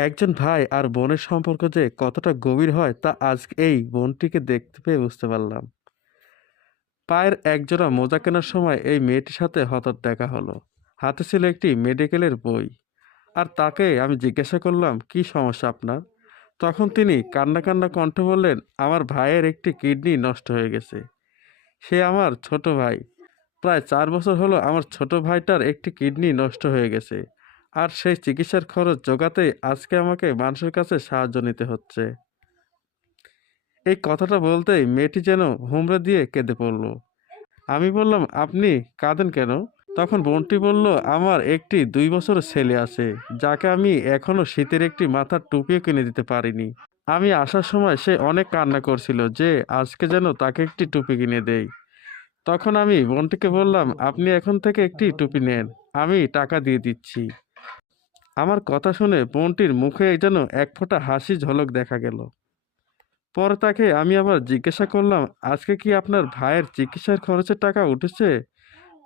একজন ভাই আর বোনের সম্পর্ক যে কতটা গভীর হয় তা আজ এই বোনটিকে দেখতে পেয়ে বুঝতে পারলাম। পায়ের একজোড়া মোজা কেনার সময় এই মেয়েটির সাথে হঠাৎ দেখা হলো। হাতে ছিল একটি মেডিকেলের বই। আর তাকে আমি জিজ্ঞাসা করলাম, কি সমস্যা আপনার? তখন তিনি কান্না কান্না কণ্ঠ বললেন, আমার ভাইয়ের একটি কিডনি নষ্ট হয়ে গেছে। সে আমার ছোট ভাই। প্রায় চার বছর হলো আমার ছোট ভাইটার একটি কিডনি নষ্ট হয়ে গেছে। আর সেই চিকিৎসার খরচ জোগাতেই আজকে আমাকে মানুষের কাছে সাহায্য নিতে হচ্ছে। এই কথাটা বলতেই মেয়েটি যেন হুমড়ে দিয়ে কেঁদে পড়ল। আমি বললাম, আপনি কাঁদেন কেন? তখন বোনটি বলল, আমার একটি দুই বছরের ছেলে আছে, যাকে আমি এখনও শীতের একটি মাথার টুপিও কিনে দিতে পারিনি। আমি আসার সময় সে অনেক কান্না করছিল যে আজকে যেন তাকে একটি টুপি কিনে দেই। তখন আমি বোনটিকে বললাম, আপনি এখন থেকে একটি টুপি নেন, আমি টাকা দিয়ে দিচ্ছি। আমার কথা শুনে বোনটির মুখে যেন এক ফোঁটা হাসি ঝলক দেখা গেল। পরে তাকে আমি আবার জিজ্ঞাসা করলাম, আজকে কি আপনার ভাইয়ের চিকিৎসার খরচের টাকা উঠেছে?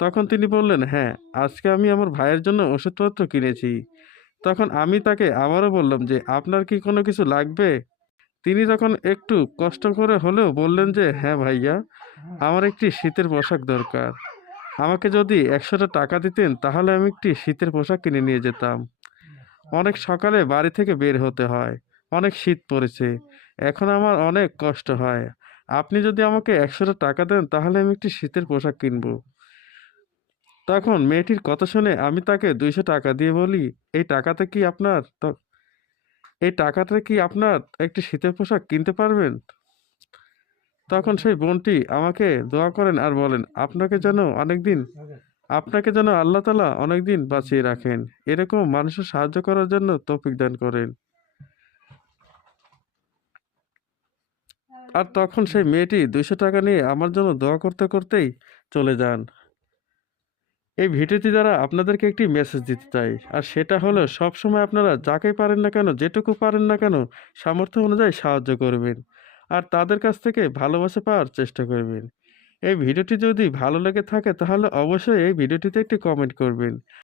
তখন তিনি বললেন হ্যাঁ আজকে আমি আমার ভাইয়ের জন্য ওষুধপত্র কিনেছি। তখন আমি তাকে আবারও বললাম যে, আপনার কি কোনো কিছু লাগবে? তিনি তখন একটু কষ্ট করে হলেও বললেন যে হ্যাঁ ভাইয়া, আমার একটি শীতের পোশাক দরকার। আমাকে যদি একশোটা টাকা দিতেন, তাহলে আমি একটি শীতের পোশাক কিনে নিয়ে যেতাম। অনেক সকালে বাড়ি থেকে বের হতে হয়। অনেক শীত পড়েছে। এখন আমার অনেক কষ্ট হয়। আপনি যদি আমাকে একশোটা টাকা দেন, তাহলে আমি একটি শীতের পোশাক কিনবো। তখন মেয়েটির কথা শুনে আমি তাকে দুইশো টাকা দিয়ে বলি, এই টাকাতে কি আপনার? এই টাকাতে কি আপনার? একটি শীতের পোশাক কিনতে পারবেন? তখন সেই বোনটি আমাকে দোয়া করেন আর বলেন, আপনাকে যেন অনেকদিন আপনাকে যেন আল্লাহ তালা অনেকদিন বাঁচিয়ে রাখেন। এরকম মানুষের সাহায্য করার জন্য তৌফিক দান করেন। আর তখন সেই মেয়েটি দুইশো টাকা নিয়ে আমার জন্য দোয়া করতে করতেই চলে যান। এই ভিডিওটি দ্বারা আপনাদেরকে একটি মেসেজ দিতে চাই। আর সেটা হলো, সবসময় আপনারা যাকেই পারেন না কেন, যেটুকু পারেন না কেন, সামর্থ্য অনুযায়ী সাহায্য করবেন। আর তাদের কাছ থেকে ভালোবাসা পাওয়ার চেষ্টা করবেন। এই ভিডিওটি যদি ভালো লেগে থাকে তাহলে অবশ্যই এই ভিডিওটিতে একটি কমেন্ট করবেন।